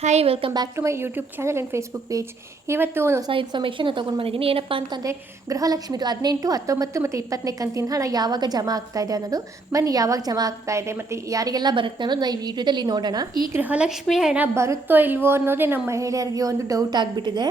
Hi welcome back to my YouTube channel and Facebook page ಇವತ್ತು ಒಂದು ಹೊಸ information ತೊಗೊಂಡು ಬಂದಿದ್ದೀನಿ ಏನಪ್ಪ ಅಂತಂದರೆ, ಗೃಹಲಕ್ಷ್ಮಿದು ಹದಿನೆಂಟು, ಹತ್ತೊಂಬತ್ತು ಮತ್ತು ಇಪ್ಪತ್ತನೇ ಕಂತಿನ ಹಣ ಯಾವಾಗ ಜಮಾ ಆಗ್ತಾ ಇದೆ ಅನ್ನೋದು. ಬನ್ನಿ, ಯಾವಾಗ ಜಮಾ ಆಗ್ತಾ ಇದೆ ಮತ್ತು ಯಾರಿಗೆಲ್ಲ ಬರುತ್ತೆ ಅನ್ನೋದು ನಾವು ಈ ವಿಡಿಯೋದಲ್ಲಿ ನೋಡೋಣ. ಈ ಗೃಹಲಕ್ಷ್ಮಿ ಹಣ ಬರುತ್ತೋ ಇಲ್ವೋ ಅನ್ನೋದೇ ನಮ್ಮ ಮಹಿಳೆಯರಿಗೆ ಒಂದು ಡೌಟ್ ಆಗಿಬಿಟ್ಟಿದೆ.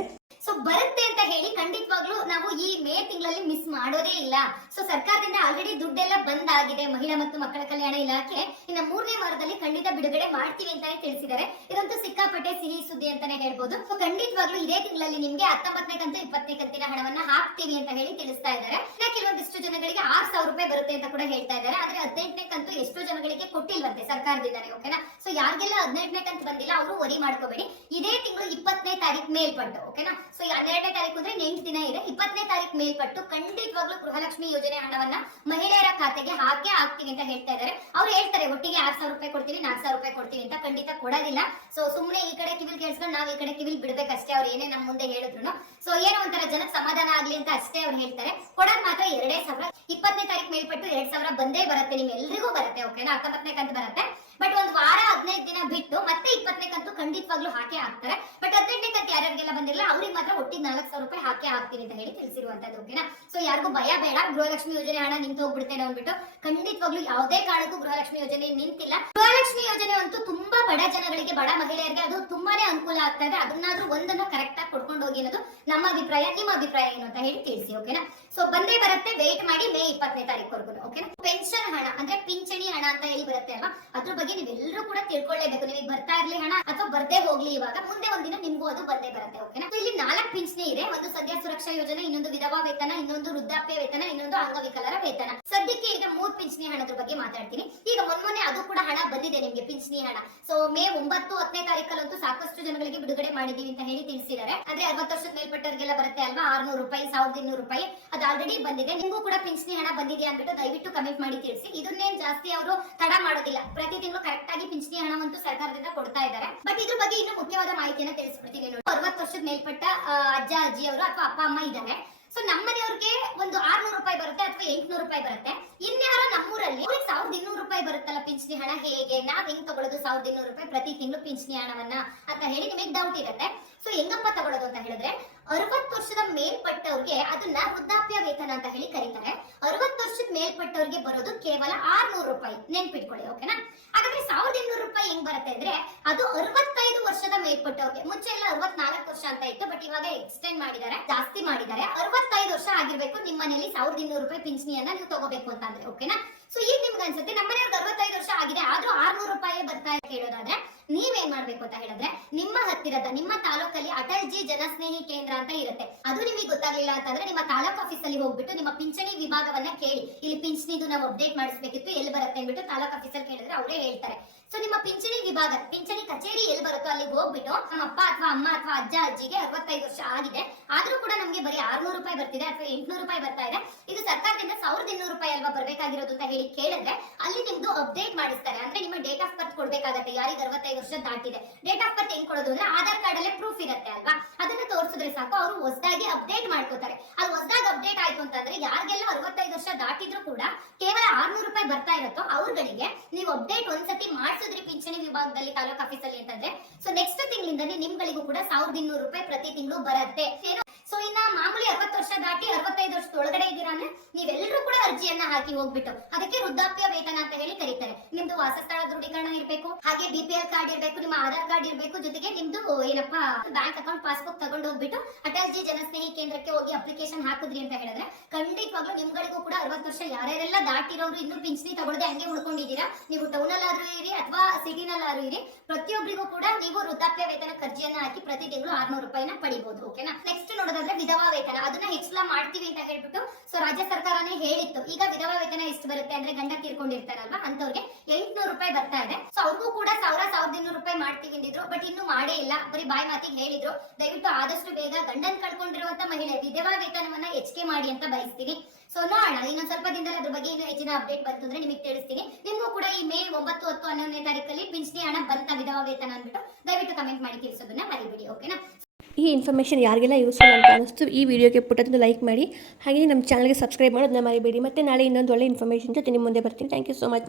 ಸೊ ಬರುತ್ತೆ ಅಂತ ಹೇಳಿ ಖಂಡಿತವಾಗ್ಲೂ ನಾವು ಈ ಮೇ ತಿಂಗಳಲ್ಲಿ ಮಿಸ್ ಮಾಡೋದೇ ಇಲ್ಲ. ಸೊ ಸರ್ಕಾರದಿಂದ ಆಲ್ರೆಡಿ ದುಡ್ಡೆಲ್ಲ ಬಂದ್ ಆಗಿದೆ ಮಹಿಳಾ ಮತ್ತು ಮಕ್ಕಳ ಕಲ್ಯಾಣ ಇಲಾಖೆ ಇನ್ನು ಮೂರನೇ ವಾರದಲ್ಲಿ ಖಂಡಿತ ಬಿಡುಗಡೆ ಮಾಡ್ತೀವಿ ಅಂತ ತಿಳಿಸಿದ್ದಾರೆ. ಇದಂತೂ ಸಿಕ್ಕಾಪಟ್ಟೆ ಸಿಹಿ ಸುದ್ದಿ ಅಂತಾನೆ ಹೇಳ್ಬೋದು. ಸೊ ಖಂಡಿತವಾಗ್ಲೂ ಇದೇ ತಿಂಗಳಲ್ಲಿ ನಿಮ್ಗೆ ಹತ್ತೊಂಬತ್ತನೇ ಕಂತು ಇಪ್ಪತ್ತನೇ ಕಂತಿನ ಹಣವನ್ನ ಹಾಕ್ತೀವಿ ಅಂತ ಹೇಳಿ ತಿಳಿಸ್ತಾ ಇದ್ದಾರೆ. ಕೆಲವೊಂದಿಷ್ಟು ಜನಗಳಿಗೆ ಆರ್ ಸಾವಿರ ರೂಪಾಯಿ ಬರುತ್ತೆ ಅಂತ ಕೂಡ ಹೇಳ್ತಾ ಇದ್ದಾರೆ. ಆದ್ರೆ ಹದಿನೆಂಟನೇ ಕಂತು ಎಷ್ಟೋ ಜನಗಳಿಗೆ ಕೊಟ್ಟಿಲ್ವಂತೆ ಸರ್ಕಾರದಿಂದಾನೆ ಓಕೆನಾ ಸೊ ಯಾರಿಗೆಲ್ಲ ಹದಿನೆಂಟನೇ ಕಂತು ಬಂದಿಲ್ಲ, ಅವರು ವರಿ ಮಾಡ್ಕೋಬೇಡಿ. ಇದೇ ತಿಂಗಳು ತಾರೀಕು ಮೇಲ್ಪಟ್ಟು ಓಕೆನಾ ಸೊ ಹನ್ನೆರಡನೇ ತಾರೀಕು ಅಂದ್ರೆ ನೆಂಟ್ ದಿನ ಇದೆ. ಇಪ್ಪತ್ತನೇ ತಾರೀಕು ಮೇಲ್ಪಟ್ಟು ಖಂಡಿತವಾಗ್ಲೂ ಗೃಹಲಕ್ಷ್ಮಿ ಯೋಜನೆ ಹಣವನ್ನ ಮಹಿಳೆಯರ ಖಾತೆಗೆ ಹಾಕಿ ಹಾಕ್ತೀವಿ ಅಂತ ಹೇಳ್ತಾ ಇದ್ದಾರೆ. ಅವ್ರು ಹೇಳ್ತಾರೆ, ಒಟ್ಟಿಗೆ ಆರ್ ಸಾವಿರ ರೂಪಾಯಿ ಕೊಡ್ತೀವಿ ನಾಲ್ಕು ಸಾವಿರ ರೂಪಾಯಿ ಕೊಡ್ತೀವಿ ಅಂತ ಖಂಡಿತ ಕೊಡೋದಿಲ್ಲ. ಸೊ ಸುಮ್ಮನೆ ಈ ಕಡೆ ಕಿವಿಲ್ ಕೇಳಿಸ್ಕೊಂಡು ನಾವು ಈ ಕಡೆ ಕಿವಿಲ್ ಬಿಡ್ಬೇಕಷ್ಟೇ ಅವ್ರು ಏನೇ ನಮ್ಮ ಮುಂದೆ ಹೇಳಿದ್ರು ಸೊ ಏನೋ ಒಂಥರ ಜನಕ್ಕೆ ಸಮಾಧಾನ ಆಗ್ಲಿ ಅಂತ ಅಷ್ಟೇ ಅವ್ರು ಹೇಳ್ತಾರೆ. ಕೊಡೋದು ಮಾತ್ರ ಎರಡೇ ಸಾವಿರ. ಇಪ್ಪತ್ತನೇ ತಾರೀಕು ಮೇಲ್ಪಟ್ಟು ಎರಡ್ ಸಾವಿರ ಬಂದೇ ಬರುತ್ತೆ ನಿಮ್ ಎಲ್ರಿಗೂ ಬರುತ್ತೆ ಓಕೆನಾ ಹತ್ತೊಂಬತ್ತನೇ ಕಂತು ಬರುತ್ತೆ. ಬಟ್ ಒಂದ್ ವಾರ, ಹದಿನೈದು ದಿನ ಬಿಟ್ಟು ಮತ್ತೆ ಇಪ್ಪತ್ತನೇ ಕಂತು ಖಂಡಿತವಾಗ್ಲೂ ಹಾಕಿ ಹಾಕ್ತಾರೆ. ಯಾರ್ಯಾರಿಗೆಲ್ಲ ಬಂದಿಲ್ಲ ಅವ್ರಿಗೆ ಮಾತ್ರ ಒಟ್ಟಿಗೆ ನಾಲ್ಕು ಸಾವಿರ ರೂಪಾಯಿ ಹಾಕಿ ಹಾಕ್ತೀನಿ ಅಂತ ಹೇಳಿ ತಿಳಿಸಿರುವಂತದ್ದು ಓಕೆನಾ ಸೊ ಯಾರಿಗೂ ಭಯ ಬೇಡ, ಗೃಹಲಕ್ಷ್ಮಿ ಯೋಜನೆ ಹಣ ನಿಂತು ಹೋಗ್ಬಿಡ್ತೇನೆ ಅಂದ್ಬಿಟ್ಟು ಖಂಡಿತವಾಗ್ಲೂ ಯಾವುದೇ ಕಾರಣಕ್ಕೂ ಗೃಹಲಕ್ಷ್ಮಿ ಯೋಜನೆ ನಿಂತಿಲ್ಲ. ಗೃಹಲಕ್ಷ್ಮಿ ಯೋಜನೆ ಅಂತೂ ತುಂಬಾ ಬಡ ಜನಗಳಿಗೆ, ಬಡ ಮಹಿಳೆಯರಿಗೆ ಅದು ತುಂಬಾನೇ ಅನುಕೂಲ ಆಗ್ತಾ ಇದೆ, ಅದನ್ನಾದ್ರೂ ಒಂದನ್ನು ಕರೆಕ್ಟ್ ಆಗಿ ಕೊಡ್ಕೊಂಡು ಹೋಗಿ ಅನ್ನೋದು ನಮ್ಮ ಅಭಿಪ್ರಾಯ, ನಿಮ್ಮ ಅಭಿಪ್ರಾಯ ಏನು ಅಂತ ಹೇಳಿ ತಿಳಿಸಿ ಓಕೆನಾ ಸೊ ಬಂದೇ ಬರುತ್ತೆ ವೇಟ್ ಮಾಡಿ ಮೇ ಇಪ್ಪತ್ತನೇ ತಾರೀಕು ಓಕೆನಾ ಪೆನ್ಷನ್ ಹಣ, ಅಂದ್ರೆ ಪಿಂಚಣಿ ಹಣ ಅಂತ ಹೇಳಿ ಬರುತ್ತೆ ಅಲ್ವಾ? ಅದ್ರ ಬಗ್ಗೆ ನೀವೆಲ್ಲರೂ ಕೂಡ ತಿಳ್ಕೊಳ್ಳೇಬೇಕು ನಿಮಗೆ ಬರ್ತಾ ಇರ್ಲಿ ಹಣ ಅಥವಾ ಬರ್ದೇ ಹೋಗ್ಲಿ ಇವಾಗ, ಮುಂದೆ ಒಂದಿನ ನಿಮ್ಗೂ ಅದು ಬಂದೇ ಬರುತ್ತೆ ಓಕೆನಾ ಇಲ್ಲಿ ನಾಲ್ಕು ಪಿಂಚಣಿ ಇದೆ. ಒಂದು ಸದ್ಯ ಸುರಕ್ಷಾ ಯೋಜನೆ, ಇನ್ನೊಂದು ವಿಧವಾ ವೇತನ, ಇನ್ನೊಂದು ವೃದ್ಧಾಪ್ಯ ವೇತನ, ಇನ್ನೊಂದು ಅಂಗವಿಕಲರ ವೇತನ. ಸದ್ಯಕ್ಕೆ ಈಗ ಮೂರ್ ಪಿಂಚಣಿ ಹಣದ ಬಗ್ಗೆ ಮಾತಾಡ್ತೀನಿ. ಈಗ ಮೊನ್ನೆ ಅದು ಕೂಡ ಹಣ ಬಂದಿದೆ ನಿಮ್ಗೆ ಪಿಂಚಣಿ ಹಣ. ಸೊ ಮೇ ಒಂಬತ್ತು ಹತ್ತನೇ ತಾರೀಕಲ್ಲಂತೂ ಸಾಕಷ್ಟು ಜನಗಳಿಗೆ ಬಿಡುಗಡೆ ಮಾಡಿದೀವಿ ಅಂತ ಹೇಳಿ ತಿಳಿಸಿದ್ದಾರೆ. ಅಂದ್ರೆ ಅರವತ್ತು ವರ್ಷದ ಮೇಲ್ಪಟ್ಟವರಿಗೆಲ್ಲ ಬರುತ್ತೆ ಅಲ್ವಾ? ಆರ್ನೂರು ರೂಪಾಯಿ, ಸಾವಿರದ ಇನ್ನೂರು ರೂಪಾಯಿ ಅದು ಆಲ್ರೆಡಿ ಬಂದಿದೆ. ನಿಮಗೂ ಕೂಡ ಪಿಂಚಣಿ ಹಣ ಬಂದಿದೆ ಅಂದ್ಬಿಟ್ಟು ದಯವಿಟ್ಟು ಕಮೆಂಟ್ ಮಾಡಿ ತಿಳಿಸಿ. ಇದನ್ನೇನ್ ಜಾಸ್ತಿ ಅವರು ತಡ ಮಾಡೋದಿಲ್ಲ. ಪ್ರತಿ ತಿಂಗಳು ಕರೆಕ್ಟ್ ಆಗಿ ಪಿಂಚಣಿ ಹಣವಂತೂ ಸರ್ಕಾರದಿಂದ ಕೊಡ್ತಾ ಇದ್ದಾರೆ. ಬಟ್ ಇದ್ರ ಬಗ್ಗೆ ಇನ್ನೂ ಮುಖ್ಯವಾದ ಮಾಹಿತಿಯನ್ನ ತಿಳಿಸ್ಬಿಡ್ತೀನಿ ನೋಡಿ. ಅರವತ್ತು ವರ್ಷದ ಮೇಲ್ಪಟ್ಟ ಅಜ್ಜ ಅಜ್ಜಿ ಅವರು ಅಥವಾ ಅಪ್ಪ, ಅಮ್ಮ ಇದ್ದಾರೆ. ಸೊ ನಮ್ಮನೆಯವ್ರಿಗೆ ಒಂದು ಆರ್ನೂರು ರೂಪಾಯಿ ಬರುತ್ತೆ ಅಥವಾ ಎಂಟ್ನೂರು ರೂಪಾಯಿ ಬರುತ್ತೆ. ಇನ್ಯಾರ ನಮ್ಮೂರಲ್ಲಿ ಅವ್ರಿಗೆ ಸಾವಿರದ ಇನ್ನೂರು ರೂಪಾಯಿ ಬರುತ್ತಲ್ಲ ಪಿಂಚಣಿ ಹಣ ಹೇಗೆ? ನಾವ್ ಹೆಂಗ್ ತಗೊಳ್ಳೋದು ಸಾವಿರದ ಇನ್ನೂರು ರೂಪಾಯಿ ಪ್ರತಿ ತಿಂಗಳು ಪಿಂಚಣಿ ಹಣವನ್ನ ಅಂತ ಹೇಳಿ ನಿಮಗೆ ಡೌಟ್ ಇರುತ್ತೆ. ಸೊ ಹೆಂಗಪ್ಪ ತಗೊಳ್ಳೋದು ಅಂತ ಹೇಳಿದ್ರೆ, ಅರವತ್ತು ವರ್ಷದ ಮೇಲ್ಪಟ್ಟವ್ರಿಗೆ ಅದನ್ನ ವೃದ್ಧಾಪ್ಯ ವೇತನ ಅಂತ ಹೇಳಿ ಕರೀತಾರೆ. ಅರವತ್ತು ವರ್ಷದ ಮೇಲ್ಪಟ್ಟವ್ರಿಗೆ ಬರೋದು ಕೇವಲ ಆರ್ನೂರು ರೂಪಾಯಿ. ನೆನ್ಪಿಟ್ಕೊಳ್ಳಿ ಓಕೆನಾ ಹಾಗಾದ್ರೆ ಸಾವಿರದ ಇನ್ನೂರು ರೂಪಾಯಿ ಹೆಂಗ್ ಬರುತ್ತೆ ಅಂದ್ರೆ, ಅದು ಅರವತ್ತೈದು ವರ್ಷದ ಮೇಲ್ಪಟ್ಟವ್ರಿಗೆ, ಮುಂಚೆ ಎಲ್ಲ ಅಂತ ಇತ್ತು ಬಟ್ ಇವಾಗ ಎಕ್ಸ್ಟೆಂಡ್ ಮಾಡಿದ್ದಾರೆ, ಜಾಸ್ತಿ ಮಾಡಿದ್ದಾರೆ. ಅರವತ್ತೈದು ವರ್ಷ ಆಗಿರ್ಬೇಕು ನಿಮ್ಮ ಮನೆಯಲ್ಲಿ ಸಾವಿರದ ಇನ್ನೂರು ರೂಪಾಯಿ ಪಿಂಚಣಿಯನ್ನ ನೀವು ತಗೋಬೇಕು ಅಂತ ಅಂದ್ರೆ ಓಕೆನಾ ಸೊ ಈಗ ನಿಮ್ಗೆ ಅನ್ಸುತ್ತೆ, ನಮ್ಮ ಮನೆಯವ್ರಿಗೆ ಅರವತ್ತೈದು ವರ್ಷ ಆಗಿದೆ, ಆದ್ರೂ ಆರ್ನೂರು ರೂಪಾಯಿ ಬರ್ತಾ ಕೇಳೋದಾದ್ರೆ, ನೀವೇನ್ ಮಾಡ್ಬೇಕು ಅಂತ ಹೇಳಿದ್ರೆ, ನಿಮ್ಮ ಹತ್ತಿರದ, ನಿಮ್ಮ ತಾಲೂಕಲ್ಲಿ ಅಟಲ್ ಜಿ ಜನಸ್ನೇಹಿ ಕೇಂದ್ರ ಅಂತ ಇರುತ್ತೆ. ಅದು ನಿಮಗೆ ಗೊತ್ತಾಗ್ಲಿಲ್ಲ ಅಂತಂದ್ರೆ, ನಿಮ್ಮ ತಾಲೂಕ್ ಆಫೀಸ್ ಅಲ್ಲಿ ಹೋಗ್ಬಿಟ್ಟು ನಿಮ್ಮ ಪಿಂಚಣಿ ವಿಭಾಗವನ್ನ ಕೇಳಿ. ಇಲ್ಲಿ ಪಿಂಚಣಿದು ನಾವು ಅಪ್ಡೇಟ್ ಮಾಡಿಸ್ಬೇಕಿತ್ತು, ಎಲ್ಲಿ ಬರುತ್ತೆ ಅಂದ್ಬಿಟ್ಟು ತಾಲೂಕ್ ಆಫೀಸಲ್ಲಿ ಕೇಳಿದ್ರೆ ಅವರೇ ಹೇಳ್ತಾರೆ. ಸೊ ನಿಮ್ಮ ಪಿಂಚಣಿ ವಿಭಾಗ, ಪಿಂಚಣಿ ಕಚೇರಿ ಹೋಗ್ಬಿಟ್ಟು ನಮ್ಮ ಅಪ್ಪ ಅಥವಾ ಅಮ್ಮ ಅಥವಾ ಅಜ್ಜ, ಅಜ್ಜಿಗೆ ಅರವತ್ತೈದು ವರ್ಷ ಆಗಿದೆ. ಆದ್ರೂ ಕೂಡ ನಮಗೆ ಬರೀ ಆರ್ನೂರು ರೂಪಾಯಿ ಬರ್ತಿದೆ ಅಥವಾ ಎಂಟ್ನೂರು ರೂಪಾಯಿ ಬರ್ತಾ ಇದೆ. ಇದು ಸರ್ಕಾರದಿಂದ ಸಾವಿರದ ಇನ್ನೂರು ರೂಪಾಯಿ ಅಲ್ವಾ ಬರ್ಬೇಕಾಗಿರೋದು ಅಂತ ಹೇಳಿ ಕೇಳಿದ್ರೆ ಅಲ್ಲಿ ನಿಮ್ದು ಅಪ್ಡೇಟ್ ಮಾಡಿಸ್ತಾರೆ. ಅಂದ್ರೆ ನಿಮ್ಮ ಡೇಟ್ ಆಫ್ ಬರ್ತ್ ಕೊಡ್ಬೇಕಾಗತ್ತೆ. ಯಾರಿಗೆ ಅರವತ್ತೈದು ವರ್ಷ ದಾಟಿದೆ. ಡೇಟ್ ಆಫ್ ಬರ್ತ್ ಹೆಂಗ್ ಕೊಡೋದು ಅಂದ್ರೆ ಆಧಾರ್ ಕಾರ್ಡ್ ಅಲ್ಲೇ ಪ್ರೂಫ್ ಇರುತ್ತೆ ಅಲ್ವಾ? ಅದನ್ನ ತೋರಿಸಿದ್ರೆ ಸಾಕು. ಅವರು ಹೊಸದಾಗಿ ಅಪ್ಡೇಟ್ ಮಾಡ್ಕೋತಾರೆ. ಅದು ಹೊಸದಾಗಿ ಅಪ್ಡೇಟ್ ಆಯ್ತು ಅಂತಂದ್ರೆ ಯಾರಿಗೆಲ್ಲ ಅರವತ್ತೈದು ವರ್ಷ ದಾಟಿದ್ರು ಕೂಡ ಕೇವಲ ಆರ್ನೂರು ರೂಪಾಯಿ ಬರ್ತಾ ಇರುತ್ತೋ ಅವ್ರಗಳಿಗೆ ನೀವು ಅಪ್ಡೇಟ್ ಒಂದ್ಸತಿ ಮಾಡಿಸಿದ್ರಿ ಪಿಂಚಣಿ ವಿಭಾಗದಲ್ಲಿ ತಾಲೂಕ್ ಆಫೀಸಲ್ಲಿ ಅಂತಂದ್ರೆ. ಸೊ ನೆಕ್ಸ್ಟ್ ತಿಂಗಳಿಂದನೇ ನಿಮ್ಗಳಿಗೂ ಕೂಡ ಸಾವಿರದ ಇನ್ನೂರು ರೂಪಾಯಿ ಪ್ರತಿ ತಿಂಗಳು ಬರುತ್ತೆ. ಸೊ ಇನ್ನ ಮಾಮೂಲಿ ಅರವತ್ತು ವರ್ಷ ದಾಟಿ ಅರವತ್ತೈದು ವರ್ಷದ ಒಳಗಡೆ ಇದ್ದೀರಾ ನೀವೆಲ್ಲರೂ ಕೂಡ ಅರ್ಜಿಯನ್ನ ಹಾಕಿ ಹೋಗ್ಬಿಟ್ಟು. ಅದಕ್ಕೆ ವೃದ್ಧಾಪ್ಯ ವೇತನ ಅಂತ ಹೇಳಿ ಕರೀತಾರೆ. ನಿಮ್ದು ವಾಸಸ್ಥಳ ದೃಢೀಕರಣ ಇರಬೇಕು, ಹಾಗೆ ಬಿಪಿಎಲ್ ಕಾರ್ಡ್ ಇರಬೇಕು, ನಿಮ್ಮ ಆಧಾರ್ ಕಾರ್ಡ್ ಇರಬೇಕು, ಜೊತೆಗೆ ನಿಮ್ದು ಏನಪ್ಪಾ ಬ್ಯಾಂಕ್ ಅಕೌಂಟ್ ಪಾಸ್ಬುಕ್ ತಗೊಂಡು ಹೋಗ್ಬಿಟ್ಟು ಅಟಲ್ ಜಿ ಜನಸ್ನೇಹಿ ಕೇಂದ್ರಕ್ಕೆ ಹೋಗಿ ಅಪ್ಲಿಕೇಶನ್ ಹಾಕಿದ್ರಿ ಅಂತ ಹೇಳಿದ್ರೆ, ಖಂಡಿತವಾಗ್ಲೂ ನಿಮ್ಗಳಿಗೂ ಕೂಡ ಅರವತ್ತು ವರ್ಷ ಯಾರ್ಯಾರೆಲ್ಲ ದಾಟಿರೋರು ಇನ್ನೂ ಪಿಂಚಣಿ ತಗೊಳ್ಳದೆ ಹಂಗೆ ಉಳ್ಕೊಂಡಿದ್ದೀರಾ, ನೀವು ಟೌನ್ ಅಲ್ಲಾದ್ರೂ ಇರಿ ಅಥವಾ ಸಿಟಿನಲ್ಲಾದ್ರೂ ಇರಿ ಪ್ರತಿಯೊಬ್ಬರಿಗೂ ಕೂಡ ನೀವು ವೃದ್ಧಾಪ್ಯ ವೇತನ ಅರ್ಜಿಯನ್ನ ಹಾಕಿ ಪ್ರತಿ ತಿಂಗಳು ಆರ್ನೂರು ರೂಪಾಯಿನ ಪಡಿಬಹುದು ಓಕೆನಾ ನೆಕ್ಸ್ಟ್ ನೋಡೋದಾದ್ರೆ ವಿಧವಾ ವೇತನ, ಅದನ್ನ ಹೆಚ್ಚಳ ಮಾಡ್ತೀವಿ ಅಂತ ಹೇಳ್ಬಿಟ್ಟು ಸೊ ರಾಜ್ಯ ಸರ್ಕಾರನೇ ಹೇಳಿತ್ತು ಈಗ ವಿಧವಾ ವೇತನ ಎಷ್ಟು ಬರುತ್ತೆ ಅಂದ್ರೆ ಗಂಡ ತೀರ್ಕೊಂಡಿರ್ತಾರಲ್ವಾ? ಅಂತವ್ರಿಗೆ ಎಂಟ್ನೂರು ರೂಪಾಯಿ ಬರ್ತಾ ಇದೆ. ಸೊ ಅವ್ರಿಗೂ ಕೂಡ ಸಾವಿರ, ಸಾವಿರದ ಇನ್ನೂರು ರೂಪಾಯಿ ಮಾಡ್ತೀವಿ ಅಂದಿದ್ರು ಬಟ್ ಇನ್ನು ಮಾಡೇ ಇಲ್ಲ. ಬರೀ ಬಾಯಿ ಮಾತಿಗೆ ಹೇಳಿದ್ರು. ದಯವಿಟ್ಟು ಆದಷ್ಟು ಬೇಗ ಗಂಡನ್ ಕಳ್ಕೊಂಡಿರುವಂತ ಮಹಿಳೆ ವಿಧವಾ ವೇತನವನ್ನ ಹೆಚ್ಚಿಗೆ ಮಾಡಿ ಅಂತ ಬಯಸ್ತೀನಿ. ಸೊ ನೋಡೋಣ. ಇನ್ನೊಂದ್ ಸ್ವಲ್ಪ ದಿನದಲ್ಲಿ ಅದ್ರ ಬಗ್ಗೆ ಇನ್ನೂ ಹೆಚ್ಚಿನ ಅಪ್ಡೇಟ್ ಬಂತು ಅಂದ್ರೆ ನಿಮಗೆ ತಿಳಿಸ್ತೀನಿ. ನಿಮಗೂ ಕೂಡ ಈ ಮೇ ಒಂಬತ್ತು, ಹತ್ತು, ಹನ್ನೊಂದನೇ ತಾರೀಕಲ್ಲಿ ಪಿಂಚಣಿ ಹಣ ಬಂತ ವಿಧವಾ ವೇತನ ಅಂದ್ಬಿಟ್ಟು ದಯವಿಟ್ಟು ಕಮೆಂಟ್ ಮಾಡಿ ತಿಳಿಸೋದನ್ನ ಮರಿಬೇಡಿ ಓಕೆನಾ ಈ ಇನ್ಫಾರ್ಮೇಷನ್ ಯಾರಿಗೆಲ್ಲ ಯೂಸ್ಫುಲ್ ಅಂತ ಅನ್ನಿಸ್ತು, ಈ ವಿಡಿಯೋಗೆ ಪುಟ್ಟದನ್ನು ಲೈಕ್ ಮಾಡಿ. ಹಾಗೆಯೇ ನಮ್ಮ ಚಾನಲ್ಗೆ ಸಬ್ಸ್ಕ್ರೈಬ್ ಮಾಡೋದನ್ನ ಮರಿಬೇಡಿ. ಮತ್ತು ನಾಳೆ ಇನ್ನೊಂದು ಒಳ್ಳೆ ಇನ್ಫಾರ್ಮೇಷನ್ ಜೊತೆ ನಿಮ್ಮ ಮುಂದೆ ಬರ್ತೀನಿ. Thank you so much